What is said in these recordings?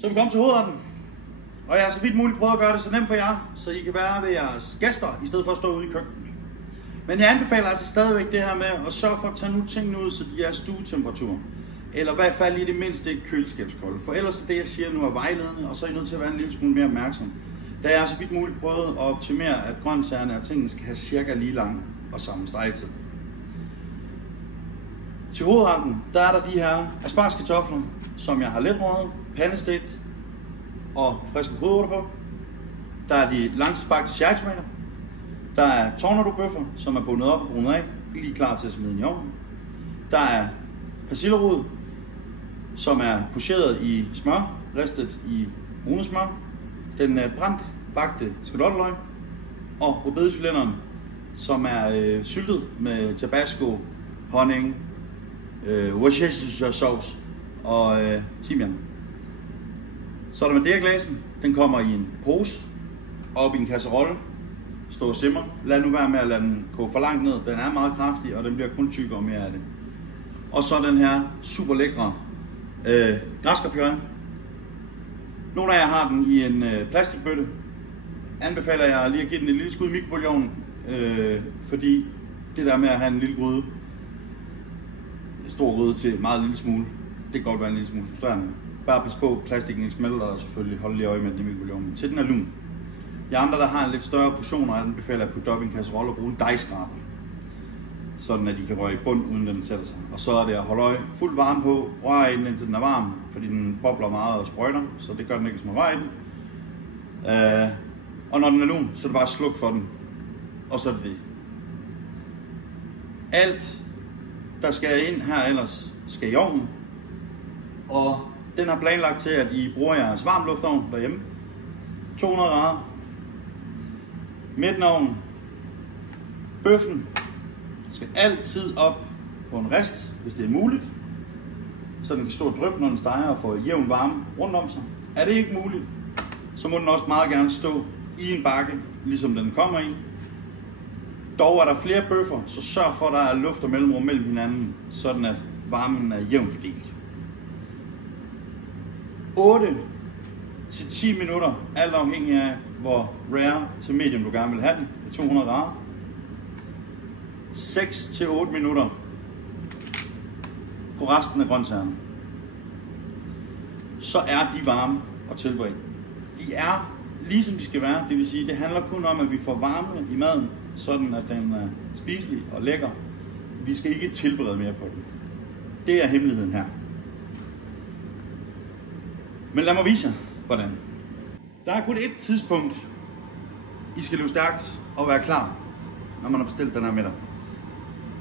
Så er vi kommet til hovedretten. Og jeg har så vidt muligt prøvet at gøre det så nemt for jer, så I kan være ved jeres gæster, i stedet for at stå ude i køkkenet. Men jeg anbefaler altså stadigvæk det her med at sørge for at tage nogle tingene ud, så de er stuetemperatur. Eller i hvert fald i det mindste ikke køleskabskolde. For ellers er det, jeg siger nu, er vejledende, og så er I nødt til at være en lille smule mere opmærksom. Da jeg så vidt muligt prøvet at optimere, at grøntsagerne og tingene skal have cirka lige lang og samme stegetid. Til hovedretten, der er der de her aspargeskartofler, som jeg har let røget, pandestegt og friske krydderurter på. Der er de langtidsbagte cherrytomater. Der er tornadobøffer, som er bundet op og brunet af, lige klar til at smide i ovnen. Der er persillerod, som er pocheret i smør, ristet i brunet smør. Den brændt bagte skalotteløg og rødbedefiletteren, som er syltet med tabasco, honning, Worcestershire-sauce og timian. Så er der madeireglasen. Den kommer i en pose op i en kasserolle. Stå og simmer. Lad nu være med at lade den koge for langt ned. Den er meget kraftig, og den bliver kun tykkere og mere af det. Og så den her super lækre græskarpuré. Nogle af jer har den i en plastikbøtte. Anbefaler jeg lige at give den et lille skud i mikrobølgeovnen, fordi det der med at have en lille gryde, stor gryde til meget lille smule, det kan godt være en lille smule frustrerende. Bare pas på, plastikken ikke smelter, og selvfølgelig holde lige øje med den i mikrobølgeovnen, til den er lun. De andre, der har en lidt større portioner, anbefaler at putte op i en kasserolle og bruge en dejskraber, sådan at de kan røre i bund, uden den sætter sig. Og så er det at holde øje, fuld varme på, røre i den indtil den er varm, fordi den bobler meget og sprøjter, så det gør den ikke, hvis man rører i den. Og når den er lun, så er det bare at slukke for den, og så er det det. Alt, der skal ind her ellers, skal i ovnen, og den har planlagt til, at I bruger jeres varmluftovn derhjemme. 200 grader. Midten af ovnen. Bøffen skal altid op på en rist, hvis det er muligt, så den kan stå og dryppe, når den steger og få jævn varme rundt om sig. Er det ikke muligt, så må den også meget gerne stå i en bakke, ligesom den kommer i. Dog er der flere bøffer, så sørg for, at der er luft og mellemrum mellem hinanden, sådan at varmen er jævnt fordelt. 8 til 10 minutter, alt afhængig af hvor rare til medium du gerne vil have den, ved 200 grader. 6 til 8 minutter på resten af grøntsagerne. Så er de varme og tilberedt. De er ligesom de skal være, det vil sige, det handler kun om, at vi får varme i maden, sådan at den er spiselig og lækker. Vi skal ikke tilberede mere på den. Det er hemmeligheden her. Men lad mig vise jer, hvordan. Der er kun ét tidspunkt, I skal løbe stærkt og være klar, når man har bestilt den her middag.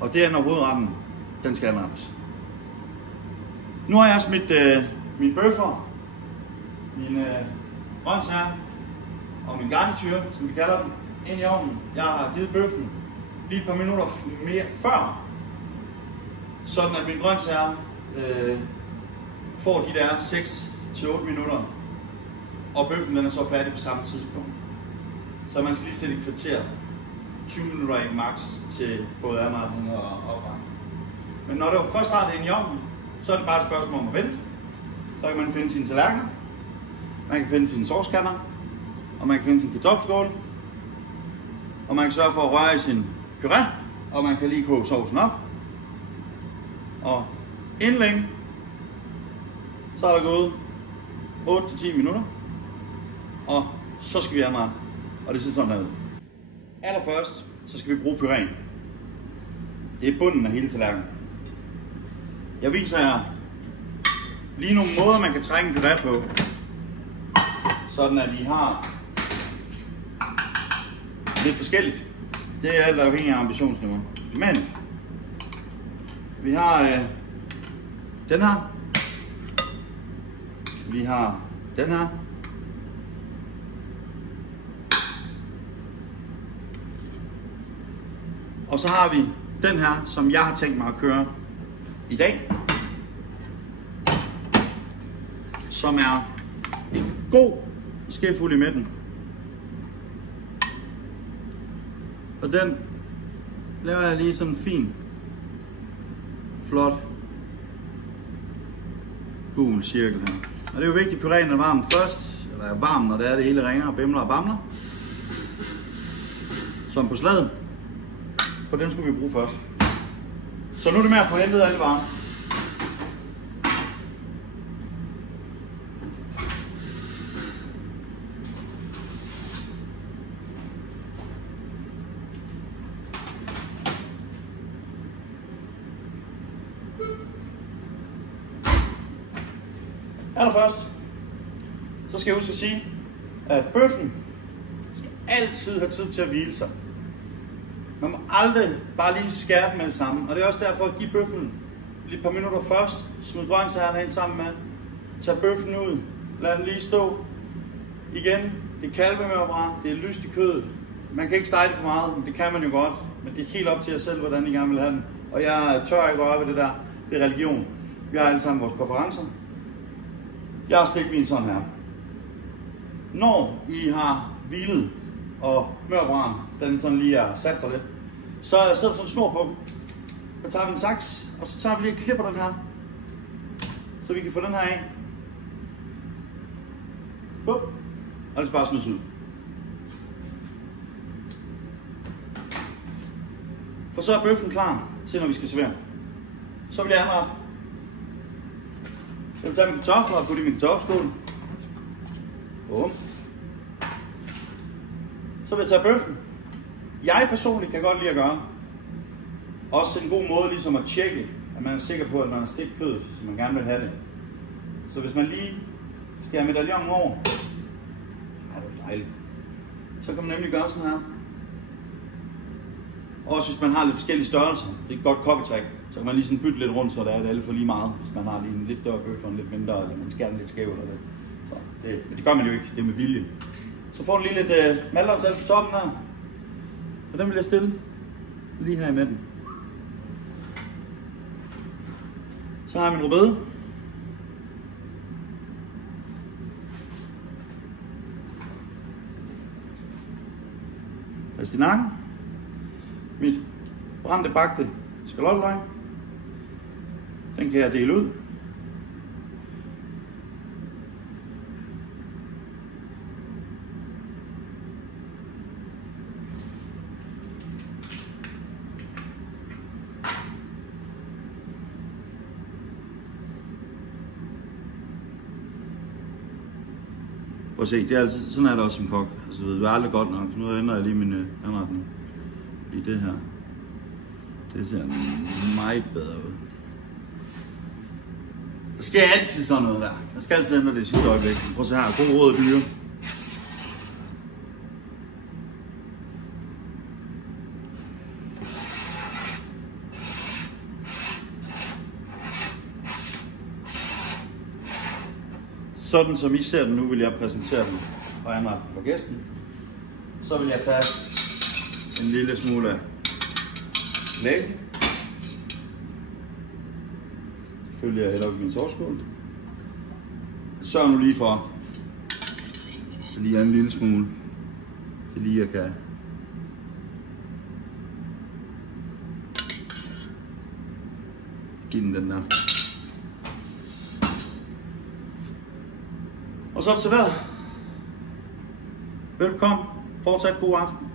Og det er, når hovedretten, den skal anrettes. Nu har jeg smidt mine bøffer, mine grøntsager og min garniture, som vi kalder den, ind i ovnen. Jeg har givet bøffen lige et par minutter mere før, sådan at mine grøntsager får de der 6 til 8 minutter, og bøffen den er så færdig på samme tidspunkt. Så man skal lige sætte et kvarter, 20 minutter i max til både anretning og opvarmning. Men når det først har det ind i ovnen, så er det bare et spørgsmål om at vente. Så kan man finde sine tallerkener, man kan finde sine sovskander, og man kan finde sin kartoffelskål, og man kan sørge for at røre i sin puré, og man kan lige koge sovsen op. Og inden længe, så er der gået 8-10 minutter, og så skal vi anrette, og det ser sådan her ud. Allerførst, så skal vi bruge puréen. Det er bunden af hele tallerkenen. Jeg viser jer lige nogle måder, man kan trække en puré på, sådan at I har lidt forskelligt. Det er alt afhængig af ambitionsniveau. Men vi har den her. Vi har den her. Og så har vi den her, som jeg har tænkt mig at køre i dag. Som er en god skefuld i midten. Og den laver jeg lige sådan en fin, flot gul cirkel her. Og det er jo vigtigt, at pyréen er varm først, eller er varm, når det er det hele ringer og bimler og bamler. Som på slaget. For den skulle vi bruge først. Så nu er det med at få hentet alt varme. Allerførst, så skal jeg huske at sige, at bøffen skal altid have tid til at hvile sig. Man må aldrig bare lige skære den med det samme, og det er også derfor at give bøffen lige et par minutter først, smid grøntsagerne ind sammen med, tag bøffen ud, lad den lige stå. Igen, det er kalvemørbrad, det er lyst i kødet. Man kan ikke stege det for meget, men det kan man jo godt, men det er helt op til jer selv, hvordan I gerne vil have den. Og jeg tør ikke røre ved det der, det er religion. Vi har alle sammen vores præferencer. Jeg har stikket min sådan her. Når I har hvilet, og mørbraden, den sådan lige er sat sig lidt, så sætter sådan en snor på. Så tager vi en saks, og så tager vi lige og klipper den her, så vi kan få den her af. Bup. Og det skal bare smides ud. For så er bøffen klar til, når vi skal servere. Så vil jeg anrette. Jeg vil tage mine kartofler og putte i min kartoffelskål. Bum. Så vil jeg tage bøffen. Jeg personligt kan godt lide at gøre. Også en god måde ligesom at tjekke, at man er sikker på, at man har stegt kødet, så man gerne vil have det. Så hvis man lige skærer medaljonen over, det er dejligt. Så kan man nemlig gøre sådan her. Også hvis man har lidt forskellige størrelser, det er et godt kokketræk, så kan man lige sådan bytte lidt rundt, så der er det alle for lige meget. Hvis man har lige en lidt større bøf og en lidt mindre, eller man skærer den lidt skævt. Eller det. Så men det gør man jo ikke, det er med vilje. Så får du lige lidt maldavnsalt på toppen her. Og den vil jeg stille lige her i midten. Så har jeg min rødbede. Pastinak. Mit brændte bagte skalotteløg. Den kan jeg dele ud. Prøv at se, det er altid, sådan er det også som kok. Altså, det er aldrig godt nok. Nu ændrer jeg lige min anretning. Fordi det her, det ser meget bedre ud. Der sker altid sådan noget der. Jeg skal altid ændre det i sidste øjeblik. Prøv at se her, god råd og dyre. Sådan som I ser den nu, vil jeg præsentere den og anrette den for gæsten. Så vil jeg tage en lille smule af glasen. Selvfølgelig er jeg op i min sovskål. Sørg nu lige for at lige en lille smule til lige at kan give den der. Og så er det serveret. Velkommen. Fortsat god aften.